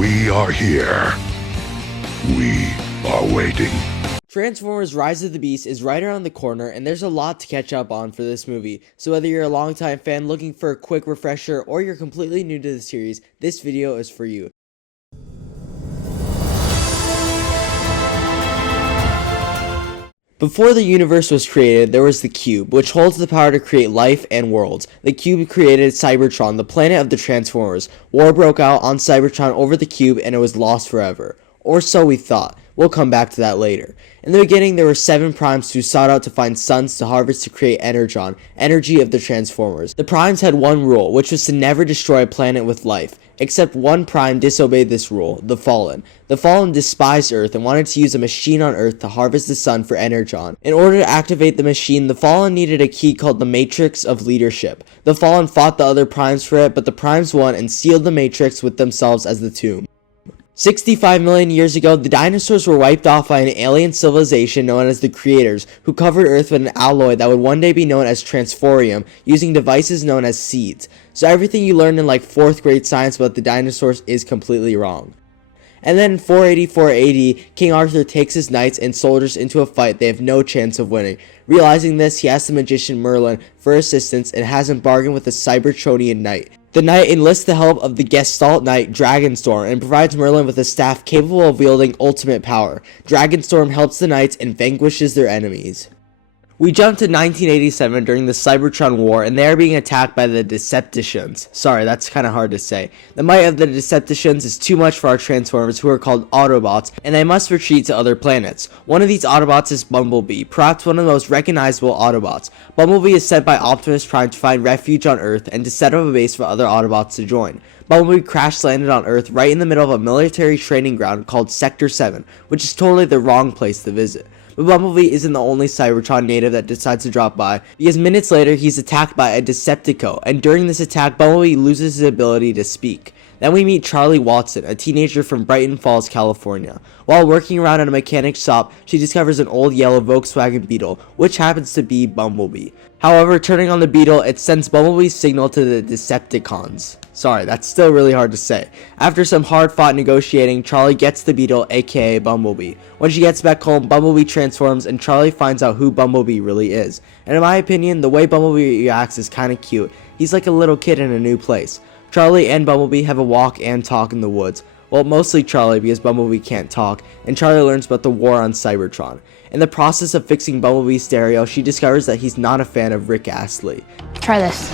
We are here. We are waiting. Transformers Rise of the Beast is right around the corner, and there's a lot to catch up on for this movie, so whether you're a longtime fan looking for a quick refresher or you're completely new to the series, this video is for you. Before the universe was created, there was the Cube, which holds the power to create life and worlds. The Cube created Cybertron, the planet of the Transformers. War broke out on Cybertron over the Cube, and it was lost forever. Or so we thought. We'll come back to that later. In the beginning, there were 7 primes who sought out to find suns to harvest to create Energon, energy of the Transformers. The primes had one rule, which was to never destroy a planet with life. Except one prime disobeyed this rule, the Fallen. The Fallen despised Earth and wanted to use a machine on Earth to harvest the sun for Energon. In order to activate the machine, the Fallen needed a key called the Matrix of Leadership. The Fallen fought the other primes for it, but the primes won and sealed the Matrix with themselves as the tomb. 65 million years ago, the dinosaurs were wiped off by an alien civilization known as the Creators, who covered Earth with an alloy that would one day be known as Transforium, using devices known as seeds. So everything you learned in like 4th grade science about the dinosaurs is completely wrong. And then in 484 AD, King Arthur takes his knights and soldiers into a fight they have no chance of winning. Realizing this, he asks the magician Merlin for assistance and has him bargain with a Cybertronian knight. The knight enlists the help of the Gestalt knight Dragonstorm and provides Merlin with a staff capable of wielding ultimate power. Dragonstorm helps the knights and vanquishes their enemies. We jump to 1987 during the Cybertron War, and they are being attacked by the Decepticons. Sorry, that's kind of hard to say. The might of the Decepticons is too much for our Transformers, who are called Autobots, and they must retreat to other planets. One of these Autobots is Bumblebee, perhaps one of the most recognizable Autobots. Bumblebee is sent by Optimus Prime to find refuge on Earth and to set up a base for other Autobots to join. Bumblebee crash-landed on Earth right in the middle of a military training ground called Sector 7, which is totally the wrong place to visit. But Bumblebee isn't the only Cybertron native that decides to drop by, because minutes later he's attacked by a Deceptico, and during this attack Bumblebee loses his ability to speak. Then we meet Charlie Watson, a teenager from Brighton Falls, California. While working around at a mechanic shop, she discovers an old yellow Volkswagen Beetle, which happens to be Bumblebee. However, turning on the Beetle, it sends Bumblebee's signal to the Decepticons. Sorry, that's still really hard to say. After some hard-fought negotiating, Charlie gets the Beetle, aka Bumblebee. When she gets back home, Bumblebee transforms and Charlie finds out who Bumblebee really is. And in my opinion, the way Bumblebee reacts is kinda cute. He's like a little kid in a new place. Charlie and Bumblebee have a walk and talk in the woods. Well, mostly Charlie because Bumblebee can't talk, and Charlie learns about the war on Cybertron. In the process of fixing Bumblebee's stereo, she discovers that he's not a fan of Rick Astley. Try this.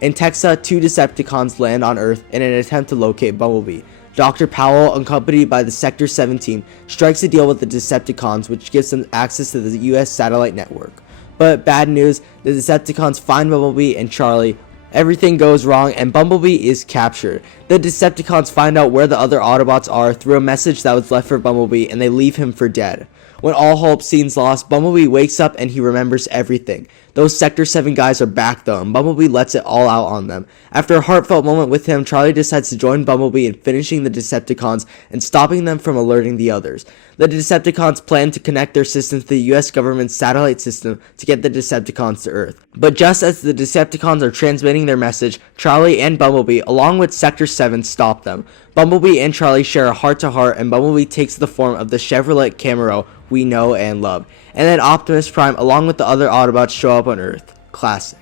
In Texas, 2 Decepticons land on Earth in an attempt to locate Bumblebee. Dr. Powell, accompanied by the Sector 7 team, strikes a deal with the Decepticons, which gives them access to the US satellite network. But bad news, the Decepticons find Bumblebee and Charlie. Everything goes wrong and Bumblebee is captured. The Decepticons find out where the other Autobots are through a message that was left for Bumblebee, and they leave him for dead. When all hope seems lost, Bumblebee wakes up and he remembers everything. Those Sector 7 guys are back though, and Bumblebee lets it all out on them. After a heartfelt moment with him, Charlie decides to join Bumblebee in finishing the Decepticons and stopping them from alerting the others. The Decepticons plan to connect their systems to the US government's satellite system to get the Decepticons to Earth. But just as the Decepticons are transmitting their message, Charlie and Bumblebee, along with Sector 7, stop them. Bumblebee and Charlie share a heart-to-heart, and Bumblebee takes the form of the Chevrolet Camaro we know and love. And then Optimus Prime, along with the other Autobots, show up on Earth. Classic.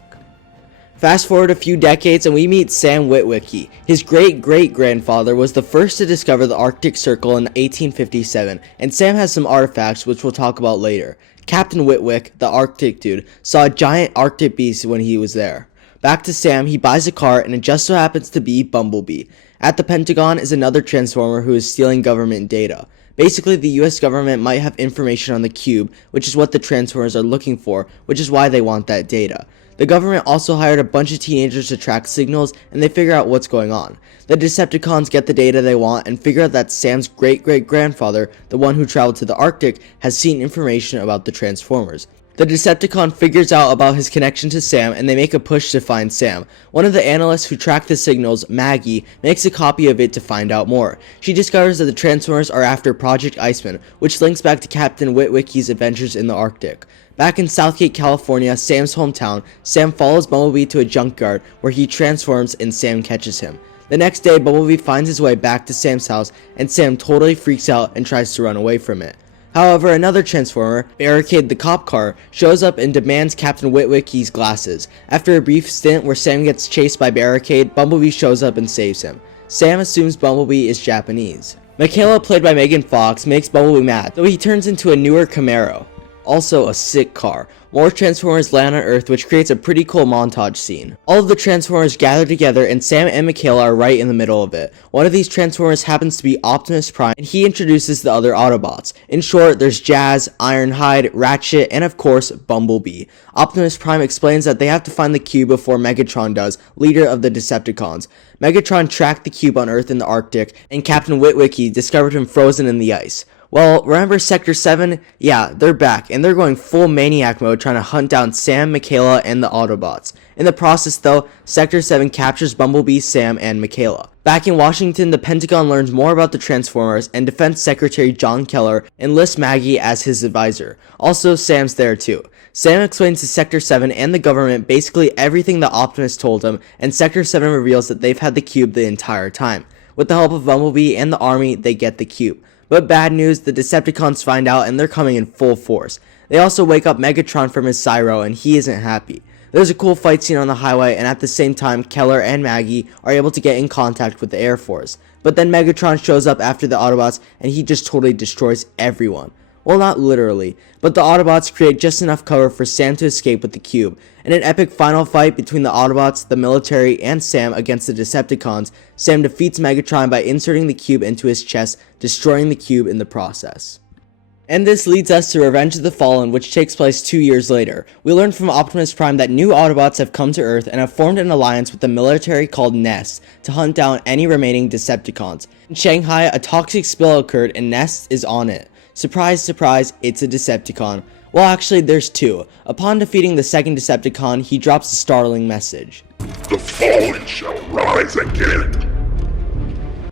Fast forward a few decades and we meet Sam Witwicky. His great-great-grandfather was the first to discover the Arctic Circle in 1857, and Sam has some artifacts which we'll talk about later. Captain Witwick, the Arctic dude, saw a giant Arctic beast when he was there. Back to Sam, he buys a car and it just so happens to be Bumblebee. At the Pentagon is another Transformer who is stealing government data. Basically, the US government might have information on the Cube, which is what the Transformers are looking for, which is why they want that data. The government also hired a bunch of teenagers to track signals, and they figure out what's going on. The Decepticons get the data they want and figure out that Sam's great-great-grandfather, the one who traveled to the Arctic, has seen information about the Transformers. The Decepticon figures out about his connection to Sam, and they make a push to find Sam. One of the analysts who track the signals, Maggie, makes a copy of it to find out more. She discovers that the Transformers are after Project Iceman, which links back to Captain Witwicky's adventures in the Arctic. Back in Southgate, California, Sam's hometown, Sam follows Bumblebee to a junkyard where he transforms and Sam catches him. The next day, Bumblebee finds his way back to Sam's house, and Sam totally freaks out and tries to run away from it. However, another Transformer, Barricade the cop car, shows up and demands Captain Witwicky's glasses. After a brief stint where Sam gets chased by Barricade, Bumblebee shows up and saves him. Sam assumes Bumblebee is Japanese. Michaela, played by Megan Fox, makes Bumblebee mad, so he turns into a newer Camaro. Also a sick car. More Transformers land on Earth, which creates a pretty cool montage scene. All of the Transformers gather together, and Sam and Michaela are right in the middle of it. One of these Transformers happens to be Optimus Prime, and he introduces the other Autobots. In short, there's Jazz, Ironhide, Ratchet, and of course, Bumblebee. Optimus Prime explains that they have to find the cube before Megatron does, leader of the Decepticons. Megatron tracked the cube on Earth in the Arctic, and Captain Witwicky discovered him frozen in the ice. Well, remember Sector 7? Yeah, they're back, and they're going full maniac mode trying to hunt down Sam, Michaela, and the Autobots. In the process, though, Sector 7 captures Bumblebee, Sam, and Michaela. Back in Washington, the Pentagon learns more about the Transformers, and Defense Secretary John Keller enlists Maggie as his advisor. Also, Sam's there too. Sam explains to Sector 7 and the government basically everything that Optimus told him, and Sector 7 reveals that they've had the cube the entire time. With the help of Bumblebee and the army, they get the cube. But bad news, the Decepticons find out and they're coming in full force. They also wake up Megatron from his Cyro and he isn't happy. There's a cool fight scene on the highway, and at the same time, Keller and Maggie are able to get in contact with the Air Force. But then Megatron shows up after the Autobots and he just totally destroys everyone. Well, not literally, but the Autobots create just enough cover for Sam to escape with the cube. In an epic final fight between the Autobots, the military, and Sam against the Decepticons, Sam defeats Megatron by inserting the cube into his chest, destroying the cube in the process. And this leads us to Revenge of the Fallen, which takes place 2 years later. We learn from Optimus Prime that new Autobots have come to Earth and have formed an alliance with the military called Nest to hunt down any remaining Decepticons. In Shanghai, a toxic spill occurred and Nest is on it. Surprise, surprise, it's a Decepticon. Well, actually, there's two. Upon defeating the second Decepticon, he drops a startling message. The fallen shall rise again.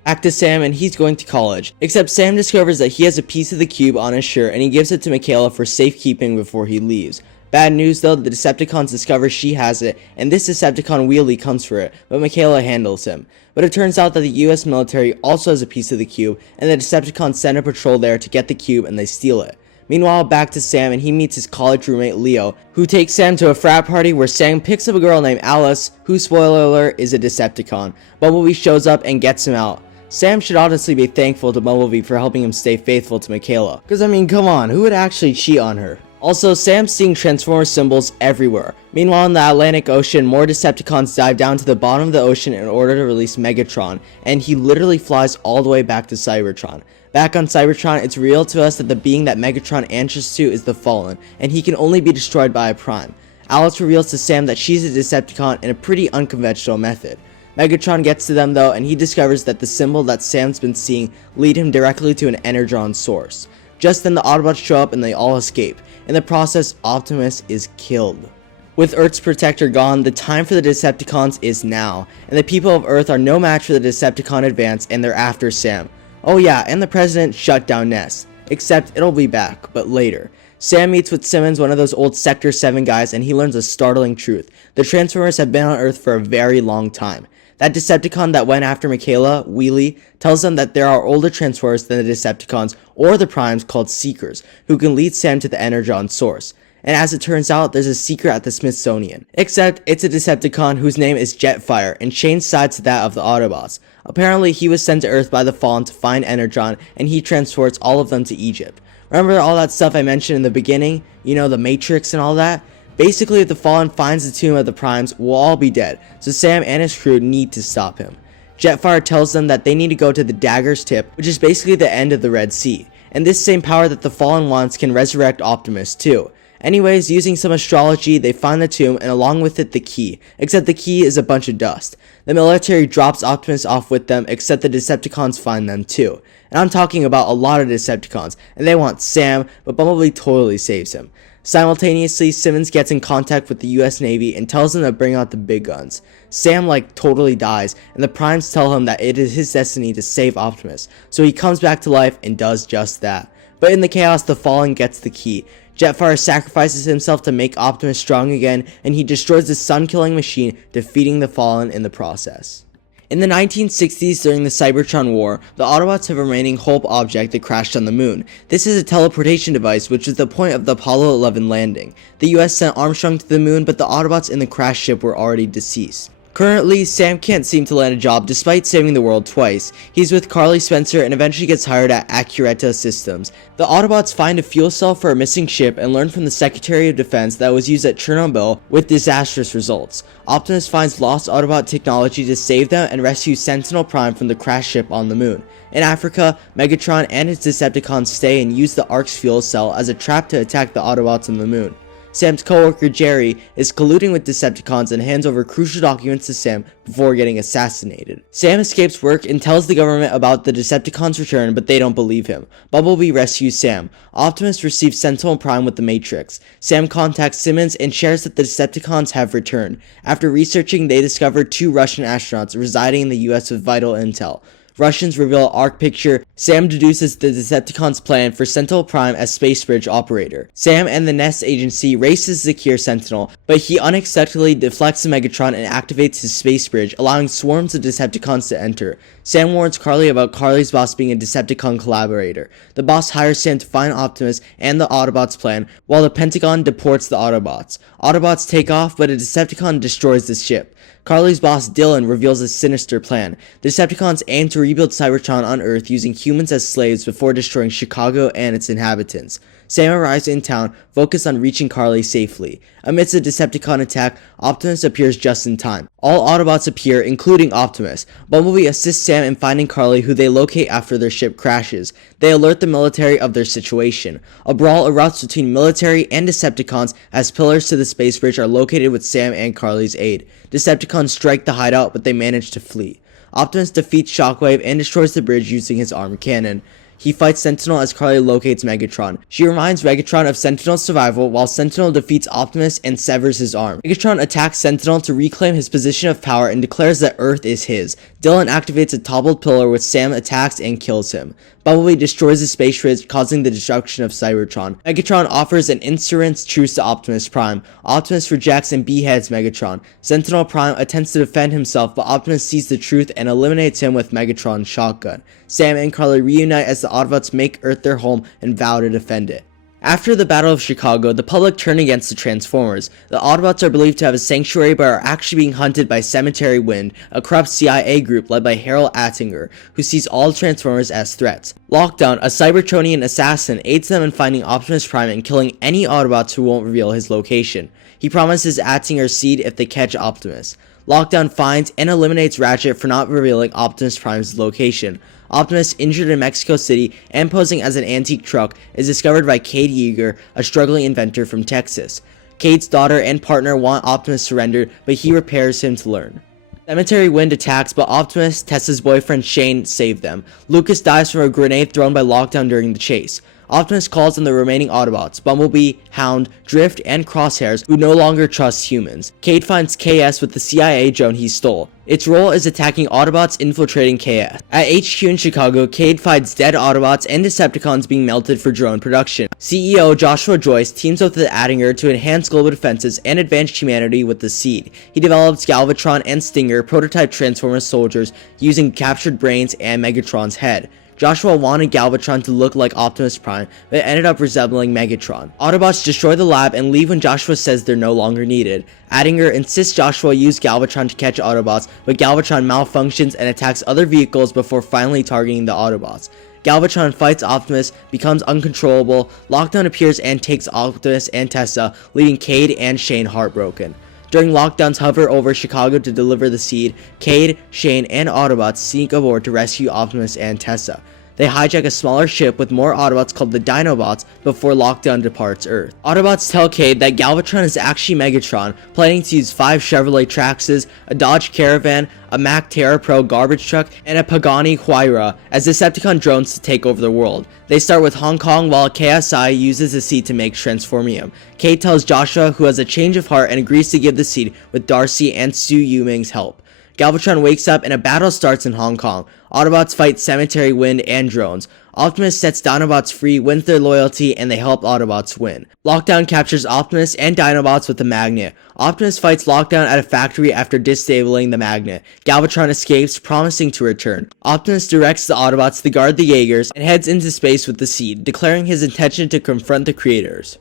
Back to Sam, and he's going to college. Except Sam discovers that he has a piece of the cube on his shirt, and he gives it to Michaela for safekeeping before he leaves. Bad news though, the Decepticons discover she has it, and this Decepticon Wheelie comes for it, but Michaela handles him. But it turns out that the US military also has a piece of the cube, and the Decepticons send a patrol there to get the cube and they steal it. Meanwhile, back to Sam, and he meets his college roommate Leo, who takes Sam to a frat party where Sam picks up a girl named Alice, who, spoiler alert, is a Decepticon. Bumblebee shows up and gets him out. Sam should honestly be thankful to Bumblebee for helping him stay faithful to Michaela. Cause I mean, come on, who would actually cheat on her? Also, Sam's seeing Transformer symbols everywhere. Meanwhile, in the Atlantic Ocean, more Decepticons dive down to the bottom of the ocean in order to release Megatron, and he literally flies all the way back to Cybertron. Back on Cybertron, it's revealed to us that the being that Megatron answers to is the Fallen, and he can only be destroyed by a Prime. Alice reveals to Sam that she's a Decepticon in a pretty unconventional method. Megatron gets to them though, and he discovers that the symbol that Sam's been seeing lead him directly to an Energon source. Just then the Autobots show up and they all escape. In the process, Optimus is killed. With Earth's protector gone, the time for the Decepticons is now, and the people of Earth are no match for the Decepticon advance, and they're after Sam. Oh yeah, and the president shut down Nest. Except it'll be back, but later. Sam meets with Simmons, one of those old Sector 7 guys, and he learns a startling truth. The Transformers have been on Earth for a very long time. That Decepticon that went after Michaela, Wheelie, tells them that there are older Transformers than the Decepticons or the Primes called Seekers, who can lead Sam to the Energon source. And as it turns out, there's a secret at the Smithsonian. Except it's a Decepticon whose name is Jetfire and changed sides to that of the Autobots. Apparently he was sent to Earth by the Fallen to find Energon, and he transports all of them to Egypt. Remember all that stuff I mentioned in the beginning? You know, the Matrix and all that? Basically, if the Fallen finds the tomb of the Primes, we'll all be dead, so Sam and his crew need to stop him. Jetfire tells them that they need to go to the Dagger's Tip, which is basically the end of the Red Sea, and this same power that the Fallen wants can resurrect Optimus too. Anyways, using some astrology, they find the tomb and along with it the key, except the key is a bunch of dust. The military drops Optimus off with them, except the Decepticons find them too. And I'm talking about a lot of Decepticons, and they want Sam, but Bumblebee totally saves him. Simultaneously, Simmons gets in contact with the US Navy and tells them to bring out the big guns. Sam totally dies, and the Primes tell him that it is his destiny to save Optimus, so he comes back to life and does just that. But in the chaos, the Fallen gets the key. Jetfire sacrifices himself to make Optimus strong again, and he destroys the sun-killing machine, defeating the Fallen in the process. In the 1960s, during the Cybertron War, the Autobots have a remaining Hope object that crashed on the moon. This is a teleportation device, which was the point of the Apollo 11 landing. The US sent Armstrong to the moon, but the Autobots in the crashed ship were already deceased. Currently, Sam can't seem to land a job despite saving the world twice. He's with Carly Spencer and eventually gets hired at Accurata Systems. The Autobots find a fuel cell for a missing ship and learn from the Secretary of Defense that was used at Chernobyl with disastrous results. Optimus finds lost Autobot technology to save them and rescue Sentinel Prime from the crashed ship on the moon. In Africa, Megatron and his Decepticons stay and use the Ark's fuel cell as a trap to attack the Autobots on the moon. Sam's co-worker Jerry is colluding with Decepticons and hands over crucial documents to Sam before getting assassinated. Sam escapes work and tells the government about the Decepticons' return, but they don't believe him. Bumblebee rescues Sam. Optimus receives Sentinel Prime with the Matrix. Sam contacts Simmons and shares that the Decepticons have returned. After researching, they discover 2 Russian astronauts residing in the US with vital intel. Russians reveal Arc picture. Sam deduces the Decepticons' plan for Sentinel Prime as Space Bridge operator. Sam and the Nest agency race to secure Sentinel, but he unexpectedly deflects the Megatron and activates his Space Bridge, allowing swarms of Decepticons to enter. Sam warns Carly about Carly's boss being a Decepticon collaborator. The boss hires Sam to find Optimus and the Autobots' plan, while the Pentagon deports the Autobots. Autobots take off, but a Decepticon destroys the ship. Carly's boss Dylan reveals a sinister plan. The Decepticons aim to rebuild Cybertron on Earth using humans as slaves before destroying Chicago and its inhabitants. Sam arrives in town, focused on reaching Carly safely. Amidst a Decepticon attack, Optimus appears just in time. All Autobots appear, including Optimus. Bumblebee assists Sam in finding Carly, who they locate after their ship crashes. They alert the military of their situation. A brawl erupts between military and Decepticons as pillars to the space bridge are located with Sam and Carly's aid. Decepticons strike the hideout, but they manage to flee. Optimus defeats Shockwave and destroys the bridge using his arm cannon. He fights Sentinel as Carly locates Megatron. She reminds Megatron of Sentinel's survival while Sentinel defeats Optimus and severs his arm. Megatron attacks Sentinel to reclaim his position of power and declares that Earth is his. Dylan activates a toppled pillar which Sam attacks and kills him. Bumblebee destroys the space bridge, causing the destruction of Cybertron. Megatron offers an insurance truce to Optimus Prime. Optimus rejects and beheads Megatron. Sentinel Prime attempts to defend himself, but Optimus sees the truth and eliminates him with Megatron's shotgun. Sam and Carly reunite as the Autobots make Earth their home and vow to defend it. After the Battle of Chicago, the public turn against the Transformers. The Autobots are believed to have a sanctuary but are actually being hunted by Cemetery Wind, a corrupt CIA group led by Harold Attinger, who sees all Transformers as threats. Lockdown, a Cybertronian assassin, aids them in finding Optimus Prime and killing any Autobots who won't reveal his location. He promises Attinger seed if they catch Optimus. Lockdown finds and eliminates Ratchet for not revealing Optimus Prime's location. Optimus, injured in Mexico City and posing as an antique truck, is discovered by Cade Yeager, a struggling inventor from Texas. Cade's daughter and partner want Optimus surrendered, but he repairs him to learn. Cemetery Wind attacks, but Optimus, Tessa's boyfriend Shane, save them. Lucas dies from a grenade thrown by Lockdown during the chase. Optimus calls on the remaining Autobots, Bumblebee, Hound, Drift, and Crosshairs, who no longer trust humans. Cade finds KS with the CIA drone he stole. Its role is attacking Autobots infiltrating KS. At HQ in Chicago, Cade finds dead Autobots and Decepticons being melted for drone production. CEO Joshua Joyce teams up with Attinger to enhance global defenses and advance humanity with the Seed. He develops Galvatron and Stinger, prototype Transformers soldiers, using captured brains and Megatron's head. Joshua wanted Galvatron to look like Optimus Prime, but it ended up resembling Megatron. Autobots destroy the lab and leave when Joshua says they're no longer needed. Attinger insists Joshua use Galvatron to catch Autobots, but Galvatron malfunctions and attacks other vehicles before finally targeting the Autobots. Galvatron fights Optimus, becomes uncontrollable, Lockdown appears and takes Optimus and Tessa, leaving Cade and Shane heartbroken. During Lockdown's hover over Chicago to deliver the seed, Cade, Shane, and Autobots sneak aboard to rescue Optimus and Tessa. They hijack a smaller ship with more Autobots called the Dinobots before lockdown departs Earth. Autobots tell Cade that Galvatron is actually Megatron, planning to use 5 Chevrolet Traxxas, a Dodge Caravan, a Mack Terra Pro garbage truck, and a Pagani Huayra as Decepticon drones to take over the world. They start with Hong Kong while KSI uses the seed to make Transformium. Cade tells Joshua, who has a change of heart and agrees to give the seed with Darcy and Su Yuming's help. Galvatron wakes up and a battle starts in Hong Kong. Autobots fight Cemetery, Wind, and drones. Optimus sets Dinobots free, wins their loyalty, and they help Autobots win. Lockdown captures Optimus and Dinobots with a magnet. Optimus fights Lockdown at a factory after disabling the magnet. Galvatron escapes, promising to return. Optimus directs the Autobots to guard the Jaegers and heads into space with the seed, declaring his intention to confront the creators.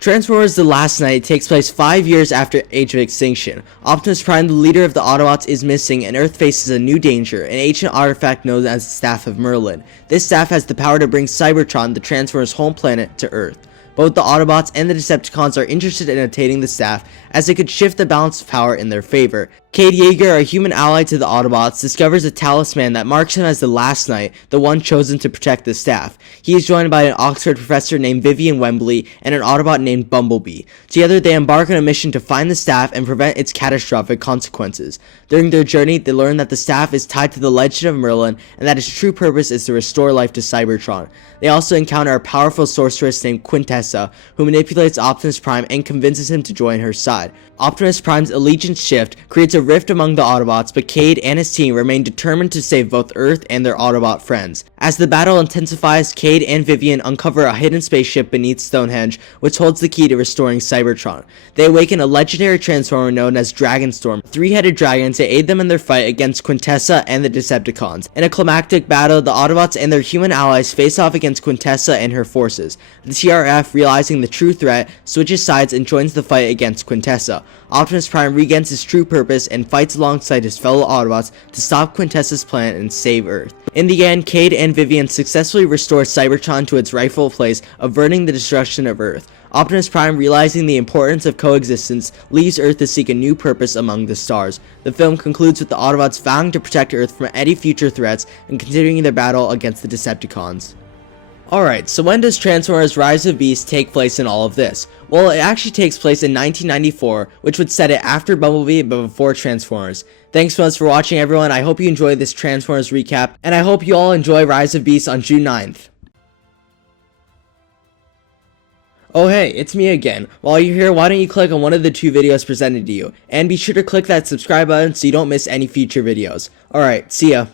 Transformers The Last Night takes place 5 years after Age of Extinction. Optimus Prime, the leader of the Autobots, is missing and Earth faces a new danger, an ancient artifact known as the Staff of Merlin. This staff has the power to bring Cybertron, the Transformers' home planet, to Earth. Both the Autobots and the Decepticons are interested in obtaining the staff, as it could shift the balance of power in their favor. Cade Yeager, a human ally to the Autobots, discovers a talisman that marks him as the Last Knight, the one chosen to protect the staff. He is joined by an Oxford professor named Vivian Wembley and an Autobot named Bumblebee. Together they embark on a mission to find the staff and prevent its catastrophic consequences. During their journey, they learn that the staff is tied to the legend of Merlin and that its true purpose is to restore life to Cybertron. They also encounter a powerful sorceress named Quintessa, who manipulates Optimus Prime and convinces him to join her side. Optimus Prime's allegiance shift creates a rift among the Autobots, but Cade and his team remain determined to save both Earth and their Autobot friends. As the battle intensifies, Cade and Vivian uncover a hidden spaceship beneath Stonehenge, which holds the key to restoring Cybertron. They awaken a legendary Transformer known as Dragonstorm, a 3-headed dragon, to aid them in their fight against Quintessa and the Decepticons. In a climactic battle, the Autobots and their human allies face off against Quintessa and her forces. The TRF, realizing the true threat, switches sides and joins the fight against Quintessa. Optimus Prime regains his true purpose and fights alongside his fellow Autobots to stop Quintessa's plan and save Earth. In the end, Cade and Vivian successfully restore Cybertron to its rightful place, averting the destruction of Earth. Optimus Prime, realizing the importance of coexistence, leaves Earth to seek a new purpose among the stars. The film concludes with the Autobots vowing to protect Earth from any future threats and continuing their battle against the Decepticons. Alright, so when does Transformers Rise of Beasts take place in all of this? Well, it actually takes place in 1994, which would set it after Bumblebee but before Transformers. Thanks so much for watching, everyone. I hope you enjoyed this Transformers recap, and I hope you all enjoy Rise of Beasts on June 9th. Oh hey, it's me again. While you're here, why don't you click on one of the 2 videos presented to you, and be sure to click that subscribe button so you don't miss any future videos. Alright, see ya.